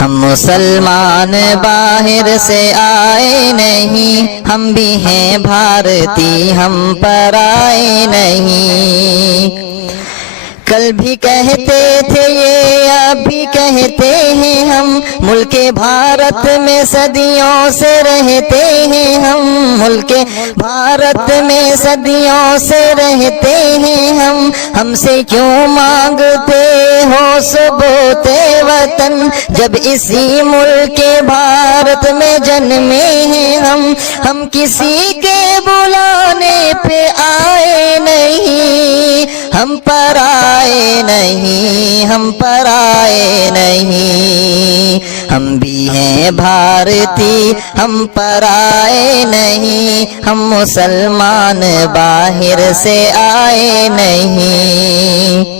ہم مسلمان باہر سے آئے نہیں، ہم بھی ہیں بھارتی، ہم پرائے نہیں۔ کل بھی کہتے تھے یہ، اب بھی کہتے ہیں ہم، ملک بھارت میں صدیوں سے رہتے ہیں ہم، ملک بھارت میں صدیوں سے رہتے ہیں ہم سے کیوں مانگتے ہو ثبوت وطن، جب اسی ملک بھارت میں جنمے ہیں ہم کسی کے بلانے پہ آئے نہیں، ہم پر آئے نہیں، ہم پر آئے نہیں۔ ہم بھی ہیں بھارتی، ہم پر آئے نہیں، ہم مسلمان باہر سے آئے نہیں۔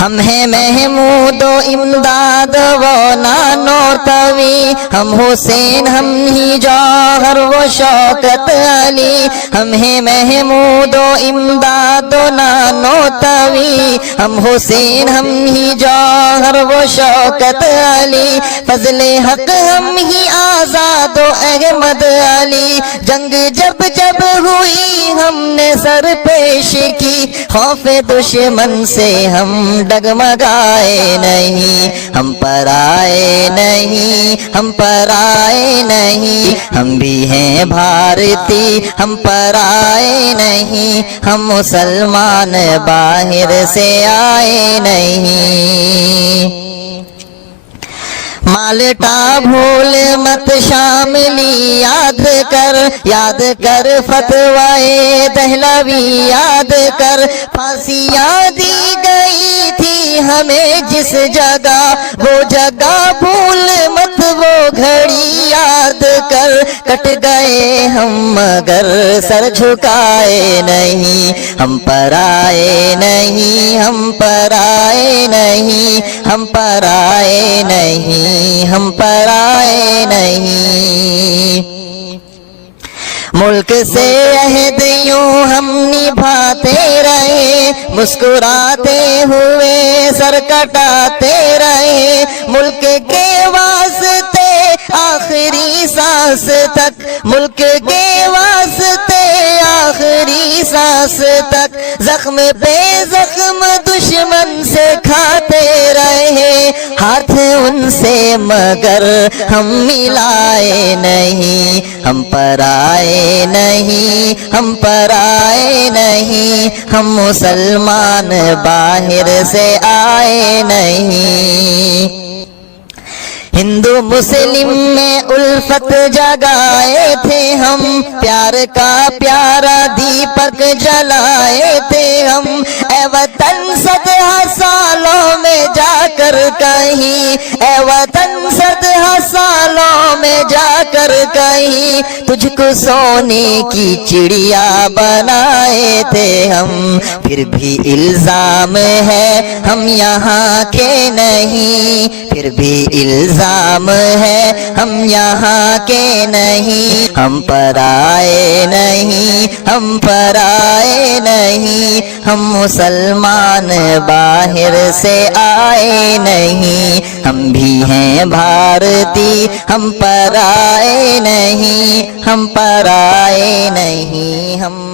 ہم ہیں محمود و امداد و نانو توی، ہم حسین ہم ہی جوہر و شوکت علی، ہم ہیں محمود و امداد و نانو توی، ہم حسین ہم ہی جوہر و شوکت علی، فضل حق ہم ہی آزاد و احمد علی، جنگ جب جب ہوئی ہم نے سر پیش کی، خوف دشمن سے ہم ڈگمگائے نہیں، ہم پر آئے نہیں، ہم پر آئے نہیں۔ ہم بھی ہیں بھارتی، ہم پر آئے نہیں، ہم مسلمان باہر سے آئے نہیں۔ مالٹا بھول مت شاملی یاد کر فتوائے دہلوی یاد کر، پھانسیاں دی گئی تھی ہمیں جس جگہ، وہ جگہ بھول مت وہ گھڑی یاد کر، کٹ گئے ہم مگر سر جھکائے نہیں، ہم پر آئے نہیں، ہم پر آئے نہیں، ہم پر آئے نہیں، ہم پر آئے نہیں۔ ملک سے عہد یوں ہم نبھاتے رہے، مسکراتے ہوئے سر کٹاتے رہے، ملک کے واسطے آخری سانس تک، ملک کے واسطے آخری سانس تک، زخم پہ زخم دشمن سے کھاتے رہے، ہاتھ ان سے مگر ہم ملائے نہیں، ہم پر آئے نہیں، ہم پر آئے نہیں، ہم مسلمان باہر سے آئے نہیں۔ ہندو مسلم میں الفت جگائے تھے ہم، پیار کا پیارا دیپک جلائے تھے ہم، اے وطن 100 سالوں میں جا کر کہیں، اے وطن 100 سالوں میں جا کر کہیں، تجھ کو سونے کی چڑیا بنائے تھے ہم، پھر بھی الزام ہے ہم یہاں کے نہیں، پھر بھی الزام ہے ہم یہاں کے نہیں، ہم پر آئے نہیں، ہم پر آئے نہیں، ہم مسلمان باہر سے آئے نہیں، ہم بھی ہیں بھارتی، ہم پر آئے نہیں، ہم پر آئے نہیں، ہم